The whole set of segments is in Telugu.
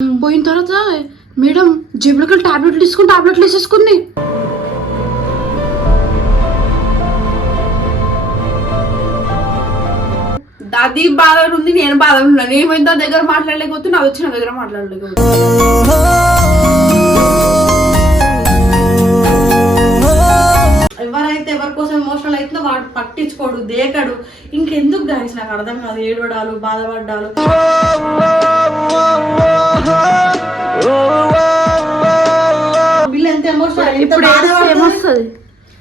పోయిన తర్వాత మేడం జేబులోకి టాబ్లెట్లు తీసుకుని టాబ్లెట్లు వేసేసుకుంది. అది బాధ ఉంది, నేను బాధ ఉన్నాను. ఏమైందో దగ్గర మాట్లాడలేకపోతే నాకు వచ్చిన దగ్గర మాట్లాడలేకపోతే ఎవరైతే ఎవరి కోసం ఎమోషనల్ అవుతుందో వాడు పట్టించుకోడు, దేకడు. ఇంకెందుకు గాయస్ నాకు అర్థం కాదు. ఏడవడాలు, బాధపడ్డాలు. వీళ్ళు ఎంత ఎమోషనల్ ఏమొస్తుంది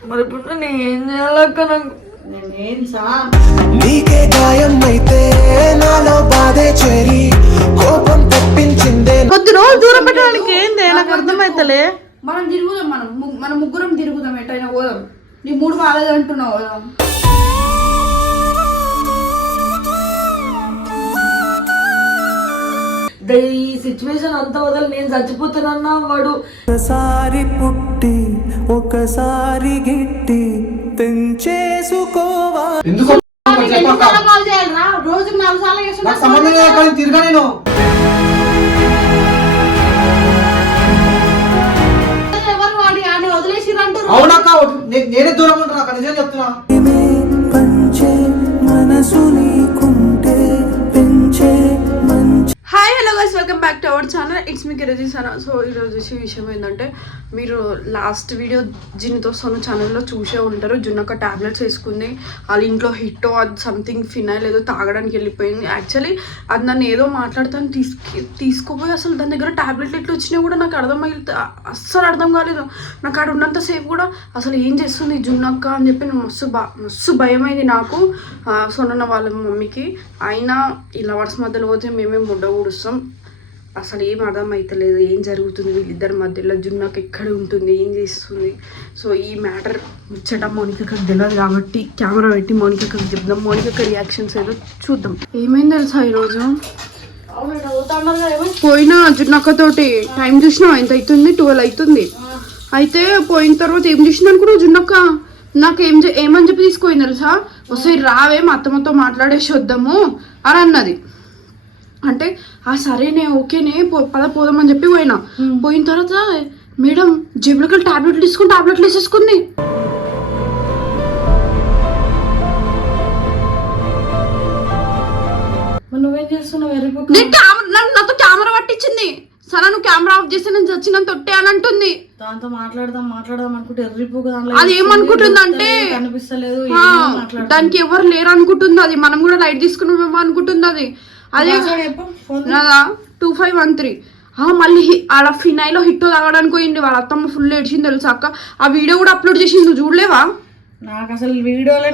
మరి. ఇప్పుడు నేను ఏం చేయాలక్క? నాకు నీకే గాయం అయితే నాలో బాధే చేరి కోపం తెప్పించిందే. కొద్ది రోజు దూరం పెట్టడానికి ఏంది నాకు అర్థమైతలే. మనం తిరుగుదాం, మనం ముగ్గురం తిరుగుదాం, ఎటైనా పోదాం. నీ మూడు బాధలు అంటున్నావు పోదాం. ఈ సిచ్యువేషన్ అంతా వదలు, నేను చచ్చిపోతానన్నా వాడు. ఒకసారి పుట్టి ఒకసారి గిట్టి పెంచేసుకోవా. రోజుకి 4 సార్లు తిరగా నేను ఎవరు వాడి అని వదిలేసిరంటారు. అవునక్క, నేనే దూరం ఉంటాను అక్కడ. నిజం చెప్తున్నా. Hi hello guys, welcome back to our channel. It's me crazy Sana. So ఈరోజు వచ్చే విషయం ఏంటంటే, మీరు లాస్ట్ వీడియో జిన్తో సోను ఛానల్లో చూసే ఉంటారు. జున్నక్క టాబ్లెట్స్ వేసుకుంది. వాళ్ళ ఇంట్లో హిట్టో అది సంథింగ్ ఫినాయిల్ ఏదో తాగడానికి వెళ్ళిపోయింది. యాక్చువల్లీ అది నన్ను ఏదో మాట్లాడుతాను తీసుకోపోయి అసలు దాని దగ్గర టాబ్లెట్లు ఎట్లు వచ్చినాయి కూడా నాకు అస్సలు అర్థం కాలేదు. నాకు ఆడ ఉన్నంతసేపు కూడా అసలు ఏం చేస్తుంది జున్నక్క అని చెప్పి మస్తు భయమైంది నాకు, సోనన్న వాళ్ళ మమ్మీకి. అయినా ఈ లవర్స్ మధ్యలో పోతే మేమే ముడ్డ ఊడుస్తాం. అసలు ఏం అర్థం అవుతలేదు, ఏం జరుగుతుంది వీళ్ళిద్దరి మధ్యలో. జున్నక్క ఎక్కడ ఉంటుంది, ఏం చేస్తుంది. సో ఈ మ్యాటర్ ముచ్చట మౌనికకి తెలియదు కాబట్టి కెమెరా పెట్టి మౌనికకి చెప్దాం. మౌనికకి రియాక్షన్స్ ఏదో చూద్దాం. ఏమైంది తెలుసా ఈరోజు పోయినా జున్నక్కతోటి టైం చూసినా ఎంత అవుతుంది, 12 అవుతుంది. అయితే పోయిన తర్వాత ఏం చూసింది అనుకున్నావు జున్నక్క? నాకు ఏమని చెప్పి తీసుకుపోయింది తెలుసా? ఒకసారి రావే మా అత్తమ్మతో మాట్లాడేసి వద్దాము అని అన్నది. అంటే సరేనే ఓకేనే పద పోదామని చెప్పి పోయినా. పోయిన తర్వాత మేడం జేబులోకి టాబ్లెట్లు తీసుకుని టాబ్లెట్లు వేసేసుకుంది. నువ్వేం చేస్తున్నావు? నాతో కెమెరా పట్టించింది. సరే నువ్వు కెమెరా ఆఫ్ చేసి నేను చచ్చిన తొట్టే అని అంటుంది. దాంతో మాట్లాడదాం అనుకుంటే ఎర్రిపోకు. అది ఏమనుకుంటుంది అంటే కనిపిస్తలేదు, దానికి ఎవరు లేరు అనుకుంటుంది. అది మనం కూడా లైట్ తీసుకున్నామేమో అనుకుంటుంది. అది అదే 2513. మళ్ళీ ఆడ ఫినాయిలో హిట్టో తాగడానికి పోయింది. వాళ్ళ అత్తమ్మ ఫుల్ ఏడ్చింది తెలుసా అక్క. ఆ వీడియో కూడా అప్లోడ్ చేసింది, నువ్వు చూడలేవా? నాకు అసలు వీడియోలో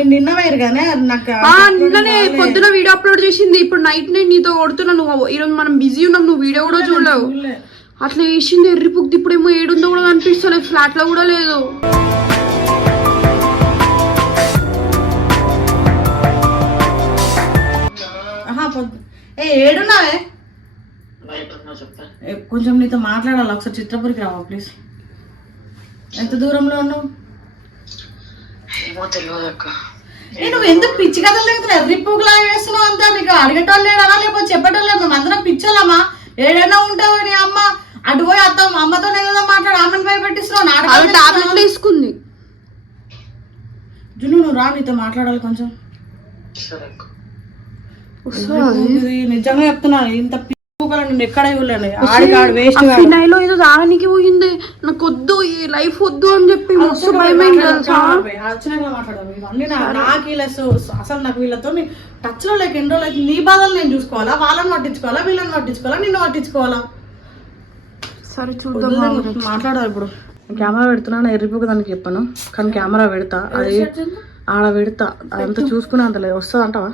నిన్న వేరు కానీ నాకు నిన్ననే పొద్దున వీడియో అప్లోడ్ చేసింది. ఇప్పుడు నైట్ నేను నీతో కొడుతున్నా. నువ్వు ఈరోజు మనం బిజీ ఉన్నాం, నువ్వు వీడియో కూడా చూడలేవు. అట్లా వేసింది ఎర్రిపుక్ది. ఇప్పుడేమో ఏడుందో కూడా కనిపిస్తలేదు, ఫ్లాట్ లో కూడా లేదు. ఏడున్నావే? కొంచెం నీతో మాట్లాడాలి. ఒకసారి చిత్రపురికి రావా ప్లీజ్. ఎంత దూరంలో ఉన్నావు? నువ్వు ఎందుకు పిచ్చి కథలు లేకపోతే ఎర్రిపుగులా వేస్తున్నావు అంతా? నీకు అడిగేటోళ్ళు లేడా లేకపోతే చెప్పేటోళ్ళు? మేము అందరం పిచ్చోళ్ళమ్మా. ఏడైనా ఉంటావు నీ అమ్మ. అటు పోయి అమ్మతో ఏదో మాట్లాడు, ఆమెను భయపెట్టిస్తున్నావు. టాబ్లెట్లు తీసుకుంది జున్ను. నువ్వు రా, నీతో మాట్లాడాలి కొంచెం. నిజంగా చెప్తున్నా, ఇంత ఎక్కడ ఫినాయిలో ఏదో తాగడానికి పోయింది. నాకు వద్దు, ఈ లైఫ్ వద్దు అని చెప్పి మస్తు భయమైంది. అసలు నాకు వీళ్ళతో టచ్ లో లేక ఎన్ని రోజులు నీ బాధలు నేను చూసుకోవాలా? వాళ్ళని పట్టించుకోవాలా, వీళ్ళని పట్టించుకోవాలా, నిన్ను పట్టించుకోవాలా? సరే చూద్దాం, మాట్లాడాలి. ఇప్పుడు కెమెరా పెడుతున్నా, ఎర్రిపోక దానికి చెప్పాను కానీ కెమెరా పెడతా. అది ఆడ పెడతా, అదంతా చూసుకునే అంత లేదు. వస్తుంది అంటావా?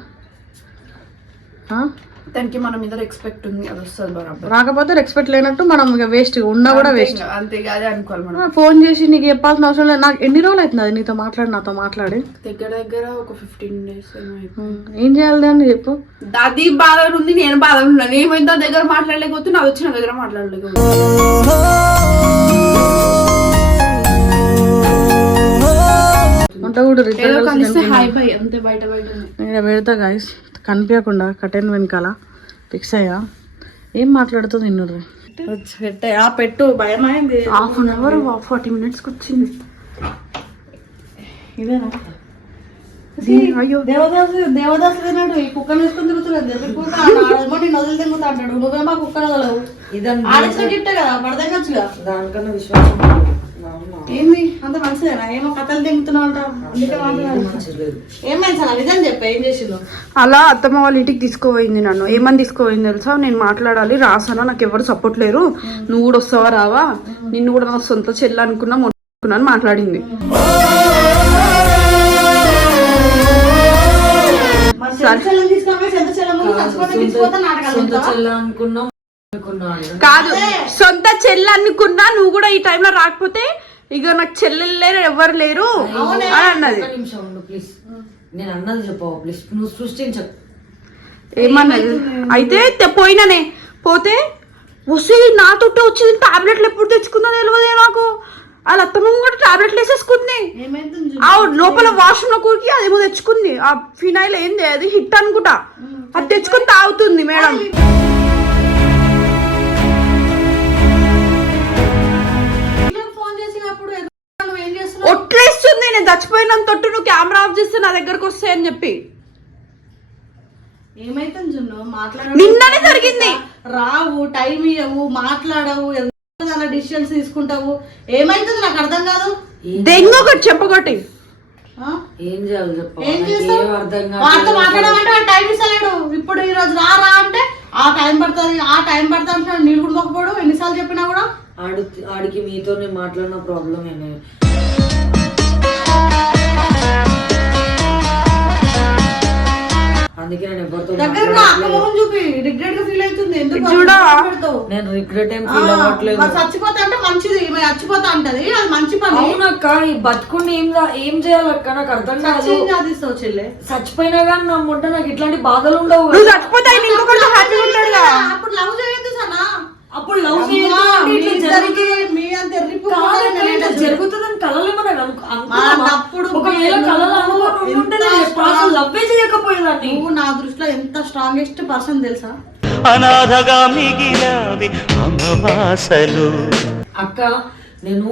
దానికి మన మీద రెస్పెక్ట్ ఉంది, అది వస్తుంది బరాబర్. రాకపోతే రెస్పెక్ట్ లేనట్టు మనం ఇక వేస్ట్, ఉన్నా కూడా వేస్ట్ అంతే. అదే అనుకోవాలి మనం. ఫోన్ చేసి నీకు చెప్పాల్సిన అవసరం లేదు. నాకు ఎన్ని రోజులు అవుతుంది అది నాతో మాట్లాడి? దగ్గర ఒక 15 days. ఏం చేయాలి దాన్ని చెప్పు. అది బాధ ఉంది, నేను బాధ ఉన్నాను. ఏమైందో దగ్గర మాట్లాడలేకపోతే నాకు వచ్చిన దగ్గర మాట్లాడలేకపోతే పెడతా గాయస్. కనిపించకుండా కటెన్ వెనకాల ఫిక్స్ అయ్యా. ఏం మాట్లాడుతూ తిన్నారు పెట్టు భయమైంది. హాఫ్ అన్ అవర్ 40 minutesకి వచ్చింది. ఇదేనా అయ్యో దేవదాసు తిన్నాడు. ఈ కుక్కను వేసుకుని తిరుగుతున్నాడు. నదులు తిరుగుతా అంటాడు. నువ్వేమో కుక్క వదలవు. ఆడసిన గిట్టే కదా పడదగచ్చుగా. దానికన్నా విశ్వాసం ఏంది అంత మంచిదేనా? ఏమో కథలు దింగుతున్నావు అంట. అందుకే ఏమైంది సార్ నిజం చెప్పా ఏం చేసిందో. అలా అత్తమ్మ వాళ్ళ ఇంటికి తీసుకుపోయింది నన్ను. ఏమని తీసుకుపోయింది తెలుసా? నేను మాట్లాడాలి రాసానా, నాకు ఎవరు సపోర్ట్ లేరు, నువ్వు కూడా వస్తావా రావా, నిన్ను కూడా నా సొంత చెల్లి అనుకున్నా మాట్లాడింది. కాదు సొంత చెల్లి అనుకున్నా, నువ్వు కూడా ఈ టైంలో రాకపోతే ఇక నాకు చెల్లెలు లేరు ఎవరు లేరు అని అన్నది. ప్లీజ్ నేను అన్నది చెప్పావు ప్లీజ్, నువ్వు సృష్టించ. ఏమన్నది అయితే పోయిననే పోతే వస్తే నాతో వచ్చింది. టాబ్లెట్లు ఎప్పుడు తెచ్చుకుందో తెలియదే నాకు. వాళ్ళ అత్తమ్మ కూడా టాబ్లెట్లు వేసేసుకుంది. ఆ లోపల వాష్రూమ్ లో కూరికి అదేమో తెచ్చుకుంది. ఆ ఫినాయిల్ ఏంది అది హిట్ అనుకుంటా, అది తెచ్చుకుని తాగుతుంది మేడం. ఒట్లేస్తుంది నేను చచ్చిపోయినంత తొట్టు నువ్వు కెమెరా ఆఫ్ చేస్తే నా దగ్గరకు వస్తాయని చెప్పి. ఏమైతుంది జున్ను నిన్ననే జరిగింది. రావు టైం ఇవ్వవు మాట్లాడవు డిసిషన్స్ తీసుకుంటావు. ఏమైతుంది నాకు అర్థం కాదు. దెంగ ఒకటి చెప్పగొట్టి ఏం చేయాలి చెప్పు. ఏం చేస్తావు? వాటితో మాట్లాడమంటే వాడు టైం ఇస్తలేడు. ఇప్పుడు ఈ రోజు రా అంటే ఆ టైం పడుతుంది అంటున్నాడు. నీళ్ళు కూడా మొక్కపోడు ఎన్నిసార్లు చెప్పినా కూడా. ఆడికి మీతో నేను మాట్లాడిన ప్రాబ్లం ఏమే. అందుకే నేను ఎవరితో చూపి రిగ్రెట్ గా ఫీల్ అవుతుంది. ఎందుకు నేను రిగ్రెట్ ఏం ఫీల్ అవ్వట్లేదు. చచ్చిపోతా అంటే మంచిది, చచ్చిపోతా అంటది అది మంచి పని. అవునక్క ఈ బతుకుని ఏం చేయాలక్క నాకు అర్థం కాదు. చెల్లె చచ్చిపోయినా కానీ నా ముంట నాకు ఇట్లాంటి బాధలు ఉండవు. అప్పుడు లవ్ చేయొద్దు సనా. అప్పుడు లవ్ జరుగుతుందని కలలు లవ్వే చేయకపోయేదాన్ని. నువ్వు నా దృష్టిలో ఎంత స్ట్రాంగెస్ట్ పర్సన్ తెలుసా? అనాథగా మిగిలాది అమవాసలు. అక్క నేను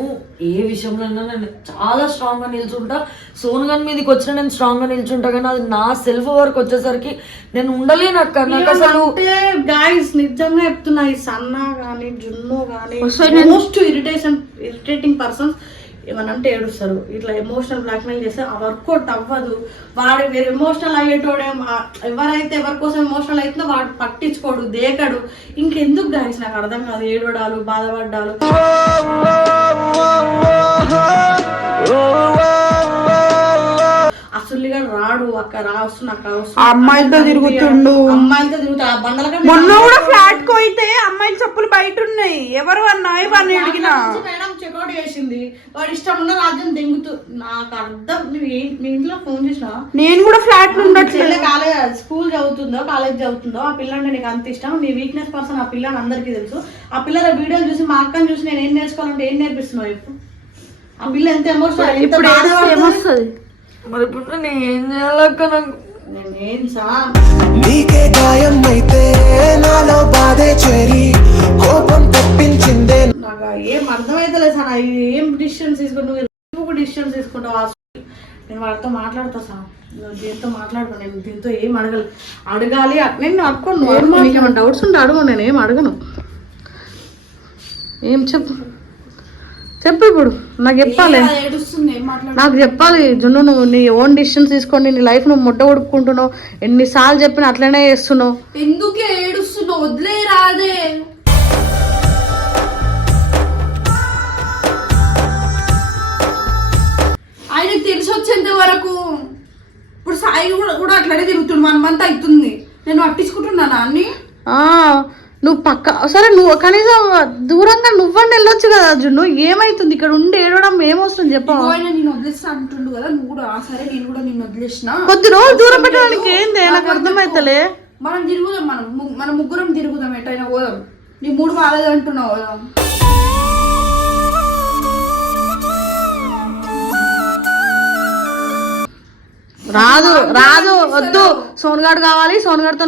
ఏ విషయంలో నేను చాలా స్ట్రాంగ్ గా నిల్చుంటా. సోను గారి మీదకి వచ్చిన నేను స్ట్రాంగ్ గా నిల్చుంటా, కానీ అది నా సెల్ఫ్ వర్క్ వచ్చేసరికి నేను ఉండలేను అక్క. నాకు అసలు గాయస్ నిజంగా చెప్తున్నా, ఈ సన్నా గానీ జున్ను గానీ మోస్ట్ ఇరిటేటింగ్ పర్సన్స్ ఏమనంటే ఏడుస్తారు. ఇట్లా ఎమోషనల్ బ్లాక్మెయిల్ చేస్తే ఆ వర్కౌట్ అవ్వదు. వాడు వేరే ఎమోషనల్ అయ్యేటోడే. ఎవరైతే ఎవరి కోసం ఎమోషనల్ అవుతుందో వాడు పట్టించుకోడు, దేకడు. ఇంకెందుకు గాయస్ నాకు అర్థం కాదు. ఏడవడాలు, బాధపడ్డాలు. అసలుగా రాడు అక్క రాస్తున్నా అమ్మాయిలతో తిరుగుతుండు. అమ్మాయిలతో తిరుగుతా బండల మొన్న కూడా ఫ్లాట్ కోయితే అమ్మాయిల చెప్పులు బయట ఉన్నాయి. ఎవరు అన్నాయి వాడిని అడిగినా మేడం చెక్అౌట్ చేసింది. వాడు ఇష్టం ఉన్న రాజ్యం దెంగుతూ. నాకు అర్థం నువ్వు మీ ఇంట్లో ఫోన్ చేసినా? నేను కూడా ఫ్లాట్ లో ఉండట్లేదు. కాలేజ్ స్కూల్ చదువుతుందో కాలేజ్ చదువుతుందో ఆ పిల్లని నీకు అంత ఇష్టం. నీ వీక్నెస్ పర్సన్ ఆ పిల్లని అందరికీ తెలుసు. ఆ పిల్లల వీడియోలు చూసి మా అక్కని చూసి నేను ఏం నేర్చుకోవాలంటే ఏం నేర్పిస్తున్నావు ఇప్పుడు? ఆ పిల్ల ఎంత ఎమోషనల్ ఏమొస్తుంది మరి ఇప్పుడు నేను ఏం చేయాలక్క? నాకు నేనేం సా నీకే గాయం అయితే నాలో బాధే చేరి కోపం తెప్పించిందే. నాకు ఏం అర్థమైతలేదు సార్. ఏం డిసిషన్స్ తీసుకుంటావు? నువ్వు డిసిషన్స్ తీసుకుంటావు. నేను వాడితో మాట్లాడతా సార్. దీంతో మాట్లాడుకో. నేను దీంతో ఏం అడగాలి నేను అడుకోను. డౌట్స్ ఉంటే అడుగు, నేను ఏం అడగను. ఏం చెప్పు ఇప్పుడు నాకు చెప్పాలి. నాకు చెప్పాలి జున్ను. నువ్వు నీ ఓన్ డిసిషన్స్ తీసుకోండి. నీ లైఫ్ నువ్వు ముట్ట ఉడుకుంటున్నావు. ఎన్నిసార్లు చెప్పినా అట్లనే చేస్తున్నావు. ఎందుకే ఏడుస్తున్నావు? వదిలే రాదే. ఆయనకు తెలిసి వచ్చేంత వరకు ఇప్పుడు సాయి కూడా అట్లనే తిరుగుతుంది. 1 month అవుతుంది. నేను పట్టించుకుంటున్నానా అన్ని? నువ్వు పక్క సరే నువ్వు కనీసం దూరంగా నువ్వని వెళ్ళొచ్చు కదా జున్ను. ఏమైతుంది ఇక్కడ ఉండి ఏడవడం ఏమొస్తుంది చెప్పు. నేను వదిలేస్తా అంటుండు కదా నువ్వు కూడా. సరే నేను కూడా నిన్ను వదిలేసిన. కొద్ది రోజు దూరం పెట్టడానికి ఏంది నాకు అర్థమైతలే. మనం తిరుగుదాం, మన ముగ్గురం తిరుగుదాం, ఎటైనా పోదాం. నీ మూడు బాగాలేదు అంటున్నావు కదా. రాదు వద్దు. సోనుగాడు కావాలి, సోనుగాడితో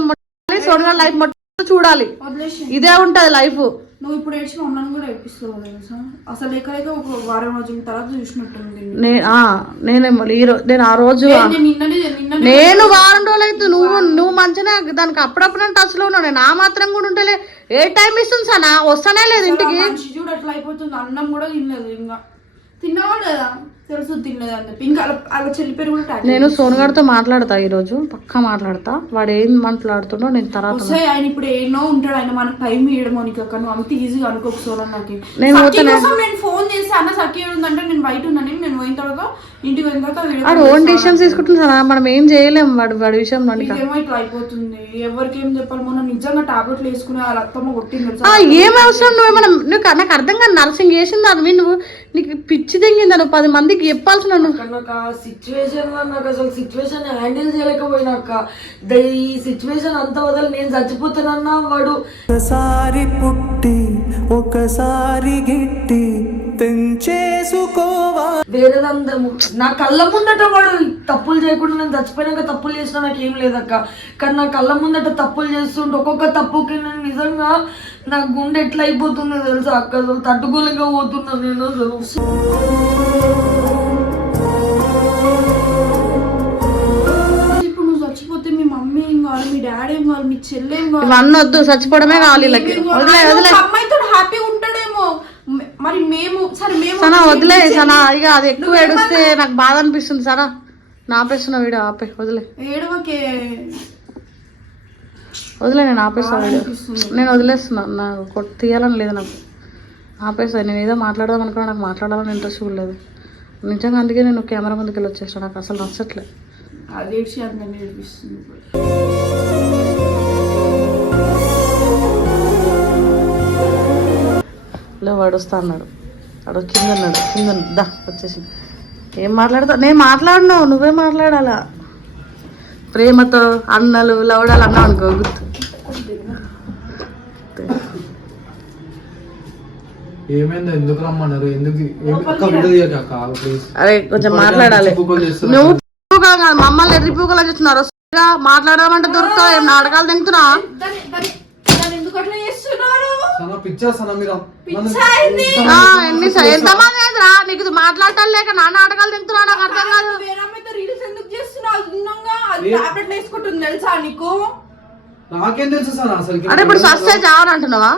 సోనుగాడు లైఫ్ చూడాలి, వదిలేసి ఇదే ఉంటది లైఫ్. నువ్వు ఇప్పుడు ఏడ్చిన ఉన్నాను కూడా ఏడిపిస్తావు తెలుసా. అసలు ఎక్కడైతే ఒక వారం రోజుల తర్వాత చూసినట్టుంది. నేను ఆ రోజు నేను వారం రోజులు అయితే నువ్వు మంచిగా దానికి అప్పుడప్పుడు టచ్ లో ఉన్నావు. నేను ఆ మాత్రం కూడా ఉంటలే. ఏ టైం ఇస్తుంది సనా, వస్తానే లేదు ఇంటికి. మనిషి చూడు అట్లా అయిపోతుంది. అన్నం కూడా తినలేదు, ఇంకా తిన్నావా లేదా తెలుసు తినలేదు అని చెప్పి. ఇంకా అలా చెల్లిపోయి కూడా నేను సోనుగాడితో మాట్లాడతా ఈ రోజు, పక్కా మాట్లాడతా. వాడు ఏం మాట్లాడుతుండో నేను తర్వాత. ఆయన ఇప్పుడు ఏనో ఉంటాడు, ఆయన మనకు టైం ఇవ్వడం మోనిక. నువ్వు అంత ఈజీగా అనుకోకు సోనా. నాకు నేను ఫోన్ చేసి అన్న సఖి ఉందంటే నేను బయట ఉన్నాను, నేను పోయిన తర్వాత ఇంటికి పోయిన తర్వాత వాడు ఓన్ డిసిషన్స్ తీసుకుంటున్నా, మనం ఏం చేయలేం వాడి విషయంలో. ఏమో ఇట్లా అయిపోతుంది, ఎవరికి ఏం చెప్పాలి. మొన్న నిజంగా టాబ్లెట్లు వేసుకునే వాళ్ళ అత్తమ్మ కొట్టింది. ఏం అవసరం నువ్వేమన్నా, నాకు అర్థం కాదు. నర్సింగ్ చేసింది అది నువ్వు, నీకు పిచ్చి తెంగిందా నువ్వు 10 మందికి చెప్పాల్సిన. నాకు ఆ సిచ్యువేషన్ లో నాకు అసలు సిచ్యువేషన్ హ్యాండిల్ చేయలేకపోయినాక ఈ సిచ్యువేషన్ అంతా వదలు నేను చచ్చిపోతానన్నా వాడు ఒకసారి పుట్టి ఒకసారి గిట్టి తెంచేసుకోవా. వేరేదంతా నా కళ్ళ ముందట వాడు తప్పులు చేయకుండా నేను చచ్చిపోయినాక తప్పులు చేసినా నాకు ఏం లేదక్క. కానీ నా కళ్ళ ముందట తప్పులు చేస్తుంటే ఒక్కొక్క తప్పుకి నేను నిజంగా నా గుండె ఎట్లా అయిపోతుందో తెలుసా అక్క. అసలు తట్టుకోలేక పోతున్నా నేను అసలు. ఇప్పుడు నువ్వు చచ్చిపోతే మీ మమ్మీ ఏం కావాలి, మీ డాడీ ఏం కావాలి, మీ చెల్లి ఏం కావాలి. ఇవన్నీ వద్దు, చచ్చిపోవడమే కావాలి. అమ్మాయితో హ్యాపీగా ఉంటాడేమో. మరి మేము సరే మేము సనా వదిలే సనా, ఇక అది ఎక్కువ ఏడుస్తే నాకు బాధ అనిపిస్తుంది. సనా నా ఆపేస్తున్నా వీడియో, ఆపే వదిలే. ఏడవకే వదిలే, నేను ఆపేస్తా వీడియో, నేను వదిలేస్తున్నా. నాకు తీయాలని లేదు, నాకు ఆపేస్తా. నేను ఏదో మాట్లాడదాం అనుకున్నా, నాకు మాట్లాడాలని ఇంట్రెస్ట్ కూడా లేదు నిజంగా. అందుకే నేను కెమెరా ముందుకు వెళ్ళి వచ్చేసాను, నాకు అసలు నచ్చట్లేదు. అది అందరినీ ఏడిపిస్తుంది. వాడు వస్తా అన్నాడు, వాడు కింద ఉన్నాడు, కింద దా వచ్చేసి. ఏం మాట్లాడతావు? నేను మాట్లాడినావు, నువ్వే మాట్లాడాలా. ప్రేమతో అన్నలు లవడాలు అన్నావు అనుకో గుర్తు. అరే కొంచెం మాట్లాడాలి. నువ్వు మమ్మల్ని ఎర్రిపూకలు చూస్తున్నారు, మాట్లాడమంటే దొరుకుతావు. ఏం నాటకాలు తింటున్నా? ఎంతమంది నీకు మాట్లాడటం లేక నా నాటకాలు తింటున్నా? నాకు అర్థం కాదు. తెలుసా నీకు? నాకేం తెలుసు సార్ అసలు. అంటే ఇప్పుడు ఫస్ట్ చావని అంటున్నావా?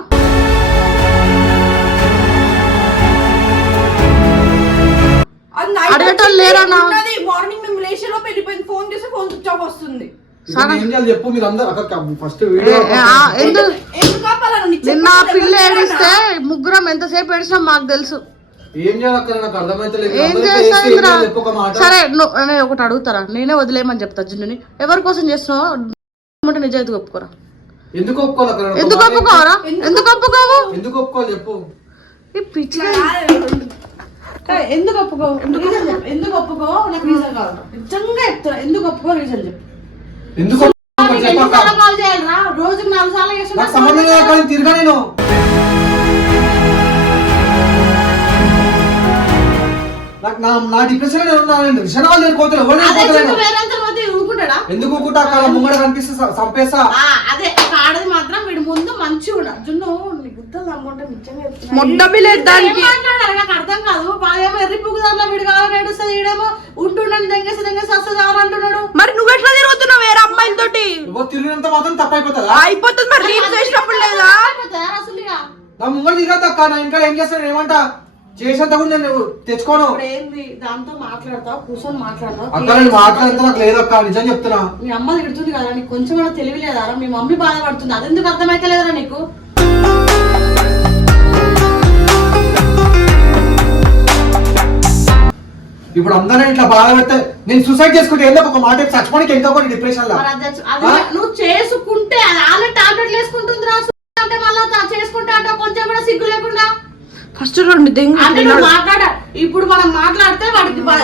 అడగటం లేరా? మార్నింగ్ మేము లేచేలో వెళ్ళిపోయింది, ఫోన్ చేసి ఫోన్ స్విచ్ ఆఫ్ వస్తుంది. చెప్పు మీరు అందరూ ఫస్ట్ వీడియో నిన్న పిల్ల ఏడిస్తే ముగ్గురం ఎంతసేపు ఏడిచినా మాకు తెలుసు. ఏం చేయాలి నాకు అర్థమైతలేదు. ఏం చేస్తా? సరే నేను ఒకటి అడుగుతారా, నేనే వదిలేయమని చెప్తా జున్నుని. ఎవరి కోసం చేస్తున్నావు? నిజాయితీ ఒప్పుకోరా. ఎందుకు ఒప్పుకోవాలి? ఎందుకు ఒప్పుకోవరా? ఎందుకు ఒప్పుకోవు? ఎందుకు ఒప్పుకోవాలి చెప్పు. ఈ పిచ్చి ఎందుకు ఒప్పుకోవు? ఎందుకు ఒప్పుకో? నాకు రీజన్ కావాలి, నిజంగా చెప్తున్నా. ఎందుకు ఒప్పుకో రీజన్ చెప్పు. ఎందుకు రోజు 4 సార్లు చేస్తున్నా తిరగా నేను. నా డిప్రెషన్ ఎందుకు ముంగడ కనిపిస్తే చంపేస్తా. అదే ఆడది మాత్రం వీడి ముందు మంచి కూడా జున్ను నాకు అర్థం కాదు. బాగా ఎర్రిపుకు దాంట్లో వీడు కావాలి ఏడుస్తుంది, ఈడేమో ఉంటుండని దెంగేసి దెంగేసి వస్తుంది అంటున్నాడు. మరి నువ్వు ఎట్లా తిరుగుతున్నావు వేరే అమ్మాయిలతోటి? తిరిగినంత మాత్రం తప్పైపోతుందా? అయిపోతుంది. మరి రీల్స్ చేసినప్పుడు లేదా అసలు నా ముంగడ తిరగదక్క. నా ఇంకా ఏం చేస్తాను ఏమంటా చేసేంత కూడా నేను తెచ్చుకోను. ఏంది దాంతో మాట్లాడతావు, కూర్చొని మాట్లాడతావు. అక్క నేను మాట్లాడితే నాకు లేదక్క, నిజం చెప్తున్నా. మీ అమ్మ తిడుతుంది కదా, నీకు కొంచెం కూడా తెలివి లేదా? మీ మమ్మీ బాధపడుతుంది, అదెందుకు అర్థమైతే లేదురా నీకు? ఇప్పుడు అందరూ ఇట్లా బాధ పెడితే నేను సూసైడ్ చేసుకుంటే ఏదో ఒక మాట చచ్చిపోయి ఇంకా కూడా డిప్రెషన్ లా. నువ్వు చేసుకుంటే అలా టాబ్లెట్లు వేసుకుంటుంది రా అంటే మళ్ళీ చేసుకుంటే అంటే కొంచెం కూడా సిగ్గు లేకుండా ఫస్ట్ రెండు మాట్లాడ ఇప్పుడు మనం మాట్లాడితే వాడికి బాధ.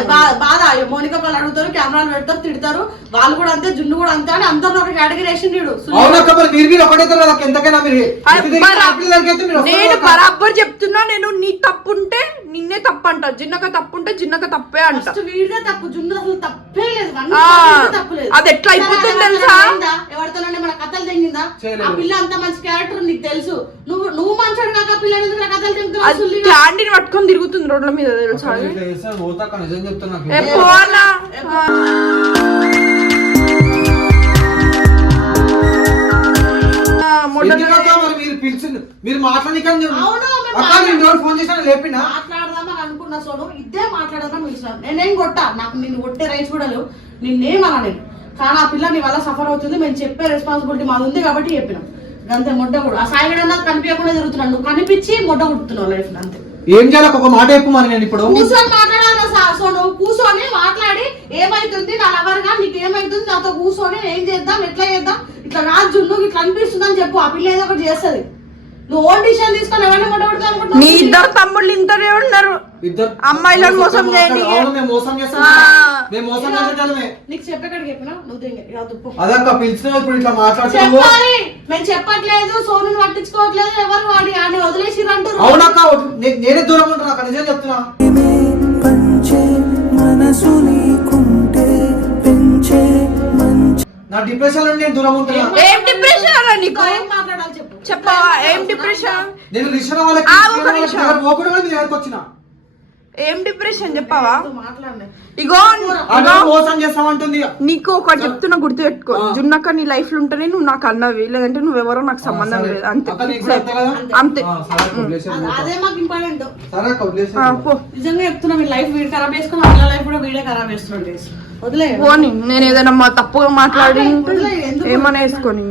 మోనిక వాళ్ళు అడుగుతారు, కెమెరాలు పెడతారు, తిడతారు. వాళ్ళు కూడా అంతే, జున్ను కూడా అంతే అని అందరిని ఒక కేటగిరీ వేసిండు. నేను బరాబర్ చెప్తున్నా, నేను నీ తప్పు ఉంటే నిన్నే తప్పు అంట, జిన్నక తప్పు ఉంటే జిన్నక తప్పే అంట. వీడిదే తప్పు, జున్ను అసలు తప్పే లేదు. తప్పు లేదు. అది ఎట్లా అయిపోతుంది తెలుసా? ఎవరితోనంటే మన కథలు తెంగిందా? ఆ పిల్ల అంత మంచి క్యారెక్టర్ నీకు తెలుసు. నువ్వు మంచోడు కాక పిల్ల కథలు తెంగుతున్నావు. క్యాంటీన్ పట్టుకొని తిరుగుతుంది రోడ్ల మీద తెలుసా? మీరు మాట్లాడదామని అనుకున్నా. సోను ఇదే మాట్లాడదామని పిలిచినాను. నేనేం కొట్టా, నాకు నిన్ను కొట్టే రైట్స్ కూడా లేవు, నిన్నేమన్నా నేను. కానీ ఆ పిల్ల నీ వల్ల సఫర్ అవుతుంది, మేము చెప్పే రెస్పాన్సిబిలిటీ మాది ఉంది కాబట్టి చెప్పినాం. అంతే. మొడ్డ కూడా ఆ సాయిగడన్నా కనిపించకుండా జరుగుతున్నాడు, నువ్వు కనిపించి మొడ్డ కుడుతున్నావు లైఫ్ అంతే. ఏం చేయాలి ఒక మాట చెప్పు మరి. నేను ఇప్పుడు కూర్చొని మాట్లాడాలి. సో నువ్వు కూర్చొని మాట్లాడి ఏమైతుంది నా లవర్ గా నీకు ఏమైతుంది, నాతో కూర్చొని ఏం చేద్దాం, ఎట్లా చేద్దాం, ఇట్లా రాజు జున్ను ఇట్లా అనిపిస్తుంది అని చెప్పు. ఆ పిల్ల ఏదో ఒకటి చేస్తుంది. నువ్వు ఓన్ డిసిషన్ తీసుకొని ఎవరిని మొట్టబెడతా అనుకుంటున్నావు? మీ ఇద్దరు తమ్ముళ్ళు ఇంతనే ఉన్నారు, అమ్మాయిలను మోసం చేయండి. నీకు చెప్పేక్కడికి చెప్పినా నువ్వు అదక్క పిలిచిన ఇప్పుడు ఇట్లా మాట్లాడుతున్నావు. చెప్పాలి, మేము చెప్పట్లేదు, సోనుని పట్టించుకోవట్లేదు, ఎవరు వాడి అని వదిలేసి అంటారు. అవునక్క, నేనే దూరం ఉంటాను అక్కడ, నిజం చెప్తున్నా. పంచే మనసు నీకుంటే పెంచే మంచి నా డిప్రెషన్ లో నేను దూరం ఉంటున్నా. ఏం డిప్రెషన్ అలా నీకు? ఏం మాట్లాడాలి చెప్పు. చెప్పవా ఏం డిప్రెషన్? నేను రిషన్ వాళ్ళకి వచ్చిన ఏం డిప్రెషన్ చెప్పావా? మాట్లాడలే. ఇగో మోసం చేస్తామంటుంది. నీకు ఒకటి చెప్తున్నా, గుర్తు పెట్టుకో. జున్నక్క నీ లైఫ్ లో ఉంటేనే నువ్వు నాకు అన్నవి, లేదంటే నువ్వెవరో నాకు సంబంధం లేదు. అంతే అంతే. అదే మాకు ఇంపార్టెంట్. నిజంగా చెప్తున్నా, మీ లైఫ్ వీడు ఖరాబ్ చేసుకుని వాళ్ళ లైఫ్ కూడా వీడే ఖరాబ్ చేస్తున్నాడు. వదిలే పోనీ, నేను ఏదైనా తప్పుగా మాట్లాడి ఏమన్నా వేసుకొని